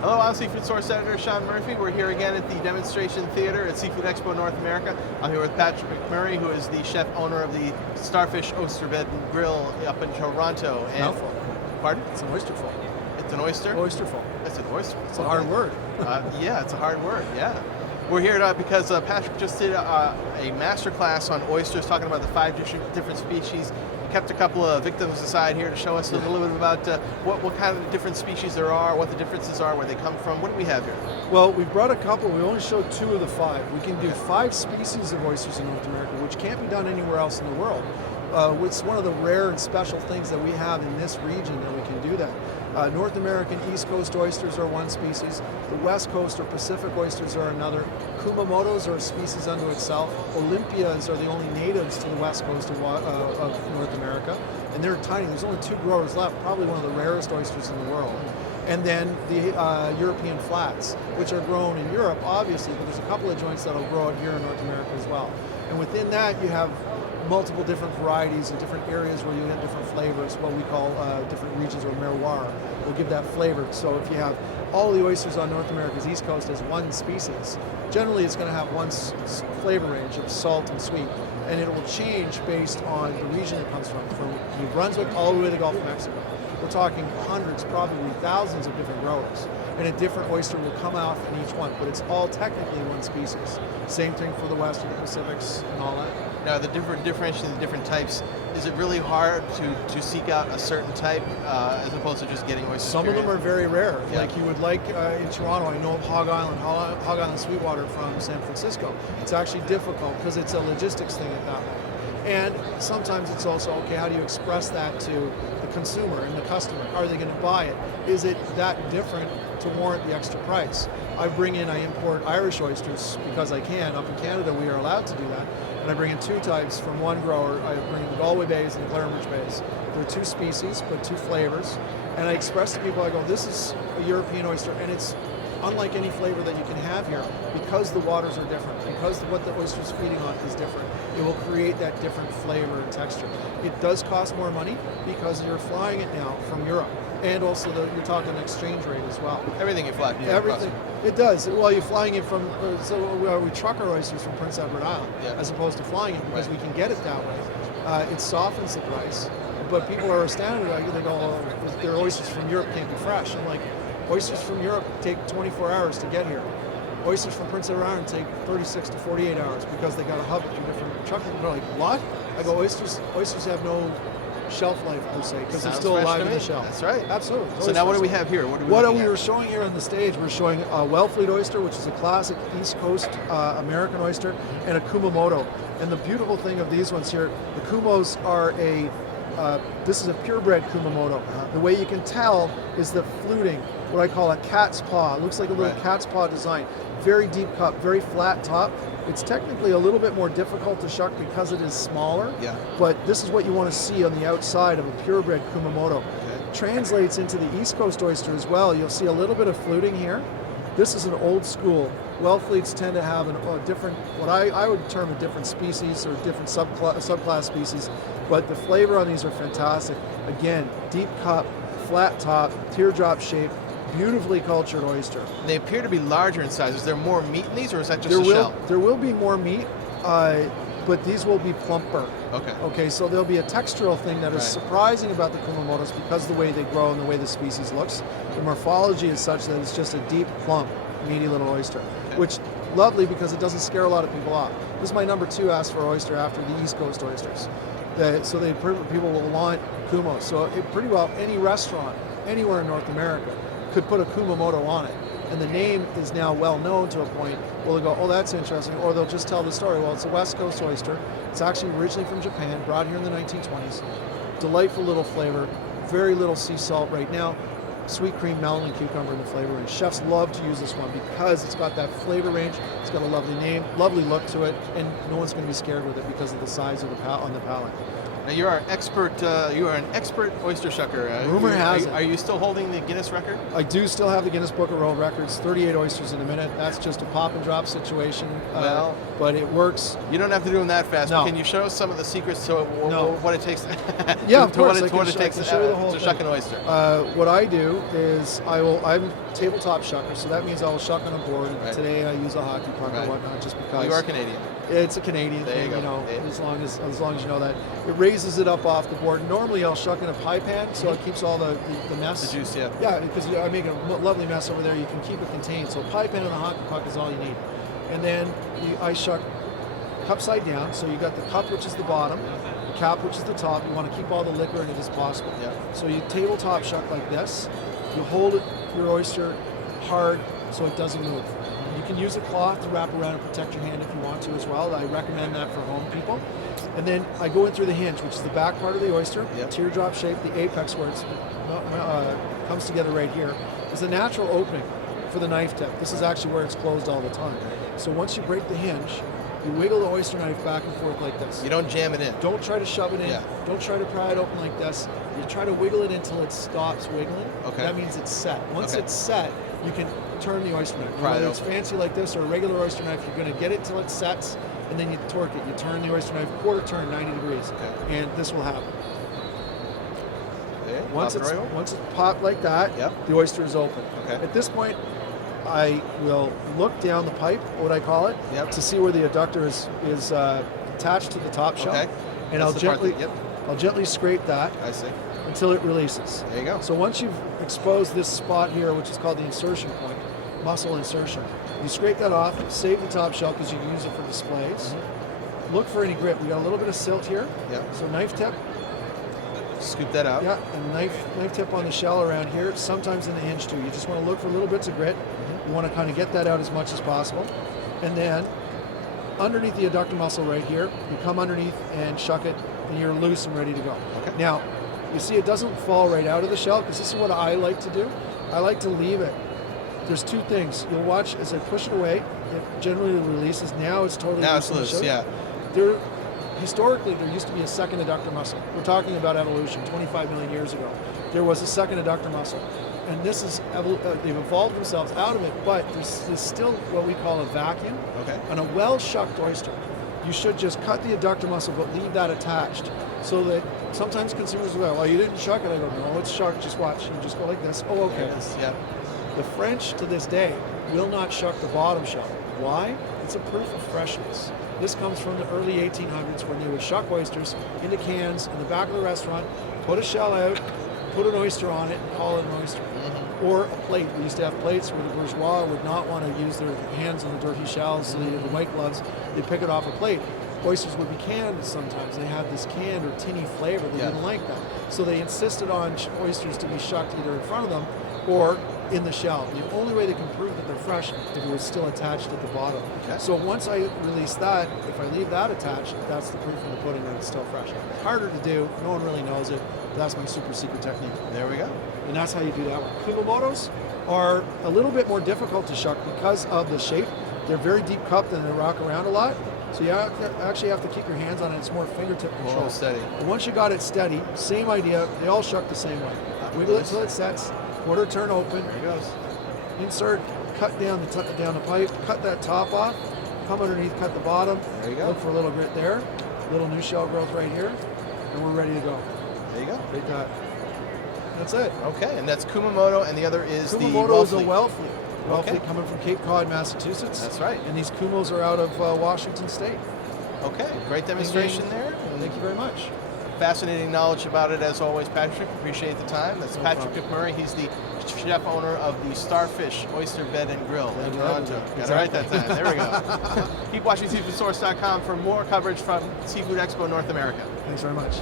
Hello, I'm SeafoodSource Editor Sean Murphy. We're here again at the Demonstration Theater at Seafood Expo North America. I'm here with Patrick McMurray, who is the chef owner of the Starfish Oyster Bed and Grill up in Toronto. It's mouthful. Pardon? It's an oysterful. It's an oyster? Oysterful. It's an oyster. It's a hard word. Yeah, it's a hard word, yeah. We're here because Patrick just did a master class on oysters, talking about the 5 different species. Kept a couple of victims aside here to show us a little bit about what kind of different species there are, what the differences are, where they come from. What do we have here? Well, we've brought a couple. We only showed 2 of the 5. We can do 5 species of oysters in North America, which can't be done anywhere else in the world. It's one of the rare and special things that we have in this region that we can do that. North American East Coast oysters are one species. The West Coast or Pacific oysters are another. Kumamotos are a species unto itself. Olympias are the only natives to the West Coast of North America, and they're tiny. There's only 2 growers left, probably one of the rarest oysters in the world. And then the European flats, which are grown in Europe, obviously, but there's a couple of joints that'll grow out here in North America as well. And within that, you have multiple different varieties in different areas where you get different flavors, what we call different regions or terroir will give that flavor. So if you have all the oysters on North America's East Coast as one species, generally it's going to have one flavor range of salt and sweet, and it will change based on the region it comes from New Brunswick all the way to the Gulf of Mexico. We're talking hundreds, probably thousands of different growers, and a different oyster will come out in each one, but it's all technically one species. Same thing for the Western Pacifics and all that. Now, the differentiating the different types, is it really hard to seek out a certain type as opposed to just getting oysters? Some of them are very rare. Yeah. Like you would like in Toronto, I know of Hog Island Sweetwater from San Francisco. It's actually difficult because it's a logistics thing at that point. And sometimes it's also, okay, how do you express that to the consumer and the customer? Are they going to buy it? Is it that different to warrant the extra price? I import Irish oysters because I can. Up in Canada, we are allowed to do that. And I bring in 2 types from one grower. I bring in the Galway Bays and the Clarenbridge Bays. They're 2 species, but 2 flavors. And I express to people, I go, this is a European oyster, and it's unlike any flavor that you can have here because the waters are different, because what the oyster's feeding on is different. It will create that different flavor and texture. It does cost more money because you're flying it now from Europe. And also, you're talking exchange rate as well. Everything you fly. Everything. It does. Well, you're flying it from, we truck our oysters from Prince Edward Island as opposed to flying it because we can get it that way. It softens the price. But people are astounded. They go, oh, their oysters from Europe can't be fresh. I'm like, oysters from Europe take 24 hours to get here. Oysters from Prince Edward Island take 36 to 48 hours because they got to hub it through different trucking. They're like, what? I go, oysters have no shelf life per se because they're still alive in the shell. That's right. Absolutely. So now what do we have here? What we were showing here on the stage, we're showing a Wellfleet oyster, which is a classic East Coast American oyster, and a Kumamoto. And the beautiful thing of these ones here, the Kumos are this is a purebred Kumamoto. The way you can tell is the fluting, what I call a cat's paw. It looks like a little cat's paw design. Very deep cup, very flat top. It's technically a little bit more difficult to shuck because it is smaller, but this is what you want to see on the outside of a purebred Kumamoto. Okay. Translates into the East Coast oyster as well. You'll see a little bit of fluting here. This is an old school. Wellfleets tend to have a different, what I would term a different species or different subclass species, but the flavor on these are fantastic. Again, deep cup, flat top, teardrop shape, beautifully cultured oyster. They appear to be larger in size. Is there more meat in these, or is that just a shell? There will be more meat, but these will be plumper. Okay. Okay, so there'll be a textural thing that is surprising about the Kumamotos because of the way they grow and the way the species looks. The morphology is such that it's just a deep, plump, meaty little oyster, which lovely because it doesn't scare a lot of people off. This is my number 2 ask for oyster after the East Coast oysters. People will want Kumos. So pretty well any restaurant anywhere in North America could put a Kumamoto on it. And the name is now well known to a point where they'll go, oh, that's interesting. Or they'll just tell the story. Well, it's a West Coast oyster. It's actually originally from Japan, brought here in the 1920s. Delightful little flavor, very little sea salt right now. Sweet cream, melon, and cucumber in the flavor range. Chefs love to use this one because it's got that flavor range. It's got a lovely name, lovely look to it, and no one's going to be scared with it because of the size of on the palate. Now you are an expert. You are an expert oyster shucker. Rumor has it. Are you still holding the Guinness record? I do still have the Guinness Book of World Records, 38 oysters in a minute. That's just a pop and drop situation, Well, but it works. You don't have to do them that fast. No. But can you show us some of the secrets to what it takes? Yeah, of to course. what it takes to shuck an oyster. What I do is I'm a tabletop shucker, so that means I will shuck on a board. Right. Today I use a hockey puck Right. or whatnot, just because. Well, you are Canadian. It's a Canadian There you thing, go. you know. Yeah. As long as you know that, it raises it up off the board. Normally I'll shuck in a pie pan, so it keeps all the mess. The juice, yeah. Yeah, because I make a lovely mess over there. You can keep it contained. So a pie pan and a hockey puck is all you need. And then I shuck cup side down. So you got the cup, which is the bottom, the cap, which is the top. You want to keep all the liquor in it as possible. Yeah. So you tabletop shuck like this. You hold your oyster hard so it doesn't move. You can use a cloth to wrap around and protect your hand if you want to as well. I recommend that for home people. And then I go in through the hinge, which is the back part of the oyster, Yep. teardrop shape, the apex where it comes together right here, is a natural opening for the knife tip. This is actually where it's closed all the time. So once you break the hinge, you wiggle the oyster knife back and forth like this. You don't jam it in. Don't try to shove it in. Yeah. Don't try to pry it open like this. You try to wiggle it until it stops wiggling. Okay. That means it's set. Once Okay. it's set, you can turn the oyster knife. Pry it Whether it's open. fancy like this or a regular oyster knife, you're going to get it till it sets, and then you torque it. You turn the oyster knife quarter turn, 90 degrees, Okay. and this will happen. Okay. Once Pop it it's right over. once it's popped like that, Yep. the oyster is open. Okay. At this point, I will look down the pipe, what I call it, Yep. to see where the adductor is attached to the top shelf, Okay. and That's the part that- I'll gently scrape that I see. until it releases. There you go. So once you've exposed this spot here, which is called the insertion point, muscle insertion, you scrape that off, save the top shell because you can use it for displays. Look for any grip. We got a little bit of silt here. Yep. So knife tip, Scoop that out. yeah, and knife tip on the shell around here, sometimes in the hinge too. You just want to look for little bits of grit. You want to kind of get that out as much as possible. And then underneath the adductor muscle right here, you come underneath and shuck it, and you're loose and ready to go. Okay. Now, you see it doesn't fall right out of the shell, because this is what I like to do. I like to leave it. There's two things. You'll watch as I push it away, it generally releases. Now it's totally Now loose. it's on the loose. shell. Yeah. Historically, there used to be a second adductor muscle. We're talking about evolution, 25 million years ago. There was a second adductor muscle. And this is, they've evolved themselves out of it, but there's still what we call a vacuum. Okay. On a well-shucked oyster, you should just cut the adductor muscle, but leave that attached. So that sometimes consumers will go, well, you didn't shuck it. I go, no, it's shucked, just watch. You just go like this. Oh, okay. There it is. Yeah. The French, to this day, will not shuck the bottom shell. Why? It's a proof of freshness. This comes from the early 1800s when they would shuck oysters into cans in the back of the restaurant, put a shell out, put an oyster on it, and call it an oyster. Or a plate. We used to have plates where the bourgeois would not want to use their hands on the dirty shells, so they had the white gloves. They'd pick it off a plate. Oysters would be canned sometimes. They had this canned or tinny flavor. They didn't like that. So they insisted on oysters to be shucked either in front of them or in the shell. The only way they can prove that they're fresh if it was still attached at the bottom. Okay. So once I release that, if I leave that attached, that's the proof in the pudding that it's still fresh. Harder to do. No one really knows it. But that's my super secret technique. There we go. And that's how you do that one. Kumamotos are a little bit more difficult to shuck because of the shape. They're very deep cupped and they rock around a lot. So you actually have to keep your hands on it. It's more fingertip control. Hold steady. And once you got it steady, same idea. They all shuck the same way. Wiggle it till it sets. Quarter turn open. There he goes. Insert. Cut down the pipe. Cut that top off. Come underneath. Cut the bottom. There you go. Look for a little grit there. Little new shell growth right here, and we're ready to go. There you go. Take that. That's it. Okay, and that's Kumamoto, and the other is Kumamoto is the a Wellfleet. Okay. Wellfleet coming from Cape Cod, Massachusetts. That's right. And these Kumos are out of Washington State. Okay, great demonstration there. Thank you very much. Fascinating knowledge about it as always, Patrick. Appreciate the time. That's No Patrick problem. McMurray. He's the chef owner of the Starfish Oyster Bed and Grill in Toronto. Got it right that time. There we go. Keep watching SeafoodSource.com for more coverage from Seafood Expo North America. Thanks very much.